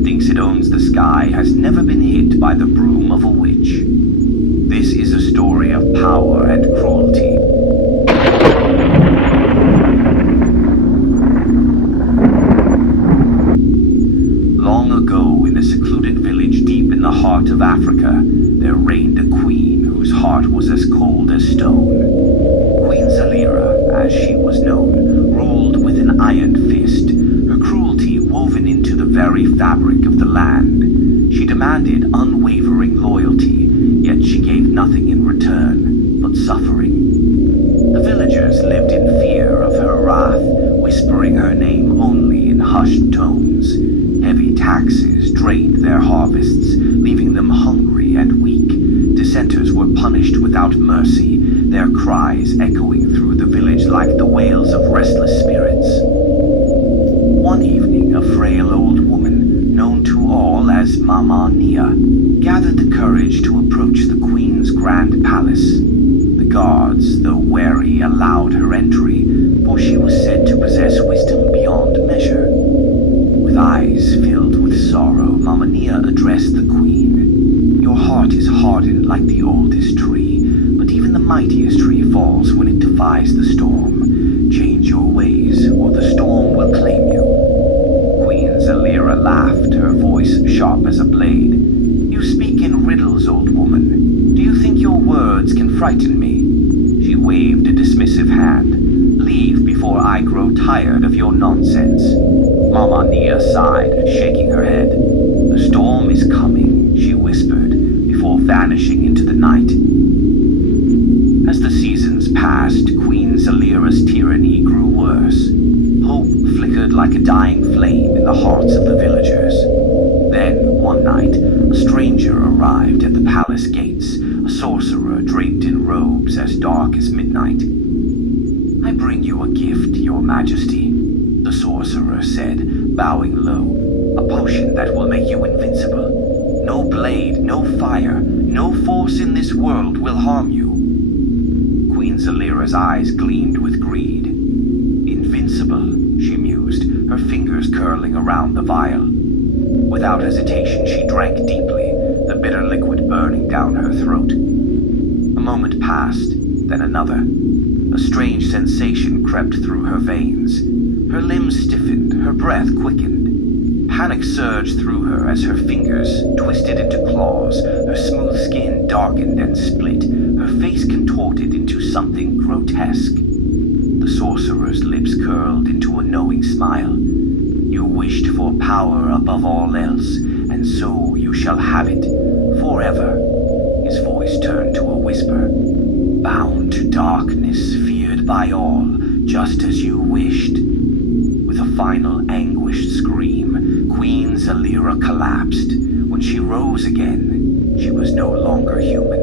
and thinks it owns the sky has never been hit by the broom of a witch. This is a story of power and cruelty. Long ago, in a secluded village deep in the heart of Africa, there reigned a queen whose heart was as cold as stone. Queen Zalira, as she was known, ruled with an iron fist, her cruelty woven into the very fabric of the land. She demanded unwavering loyalty, yet she gave nothing in return but suffering. The villagers lived in fear of her wrath, whispering her name only in hushed tones. Heavy taxes drained their harvests, leaving them hungry and weak. Dissenters were punished without mercy, their cries echoing through the village like the wails of restless spirits. One evening, a frail old woman, known to all as Mama Nia, gathered the courage to approach the queen's grand palace. The guards, though wary, allowed her entry, for she was said to possess wisdom beyond measure. With eyes filled with sorrow, Mama Nia addressed the queen. Your heart is hardened like the oldest tree, but even the mightiest tree falls when it defies the storm. Change your ways, or the storm will claim you. Queen Zalira laughed, her voice sharp as a blade. You speak in riddles, old woman. Do you think your words can frighten me? She waved a dismissive hand. Leave before I grow tired of your nonsense. Mama Nia sighed, shaking her head. The storm is coming, she whispered, before vanishing into the night. As the seasons passed, Queen Zalira's tyranny grew worse. Hope flickered like a dying flame in the hearts of the villagers. Then, one night, a stranger arrived at the palace gates, a sorcerer draped in robes as dark as midnight. I bring you a gift, your majesty, the sorcerer said, bowing low. A potion that will make you invincible. No blade, no fire, no force in this world will harm you. Queen Zalira's eyes gleamed with greed. Invincible, she mused, her fingers curling around the vial. Without hesitation, she drank deeply, the bitter liquid burning down her throat. A moment passed, then another. A strange sensation crept through her veins. Her limbs stiffened, her breath quickened. Panic surged through her as her fingers twisted into claws, her smooth skin darkened and split, her face contorted into something grotesque. The sorcerer's lips curled into a knowing smile. You wished for power above all else, and so you shall have it, forever. His voice turned to a whisper. Bound to darkness, feared by all, just as you wished. With a final anguished scream, Queen Zalira collapsed. When she rose again, she was no longer human.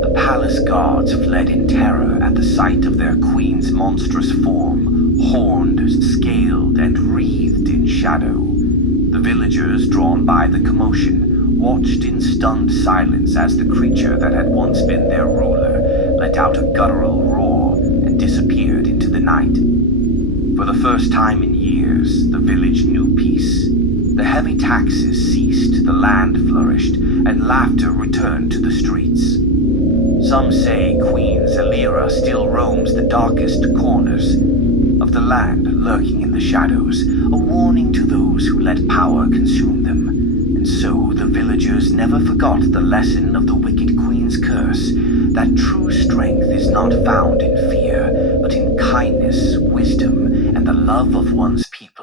The palace guards fled in terror at the sight of their queen's monstrous form, horned, scaled, and wreathed in shadow. The villagers, drawn by the commotion, watched in stunned silence as the creature that had once been their ruler let out a guttural roar and disappeared into the night. For the first time in years, the village knew peace. The heavy taxes ceased, the land flourished, and laughter returned to the streets. Some say Queen Zalira still roams the darkest corners of the land, lurking in the shadows, a warning to those who let power consume them. And so the villagers never forgot the lesson of the wicked queen's curse, that true strength is not found in fear, but in kindness, wisdom, and the love of one's people.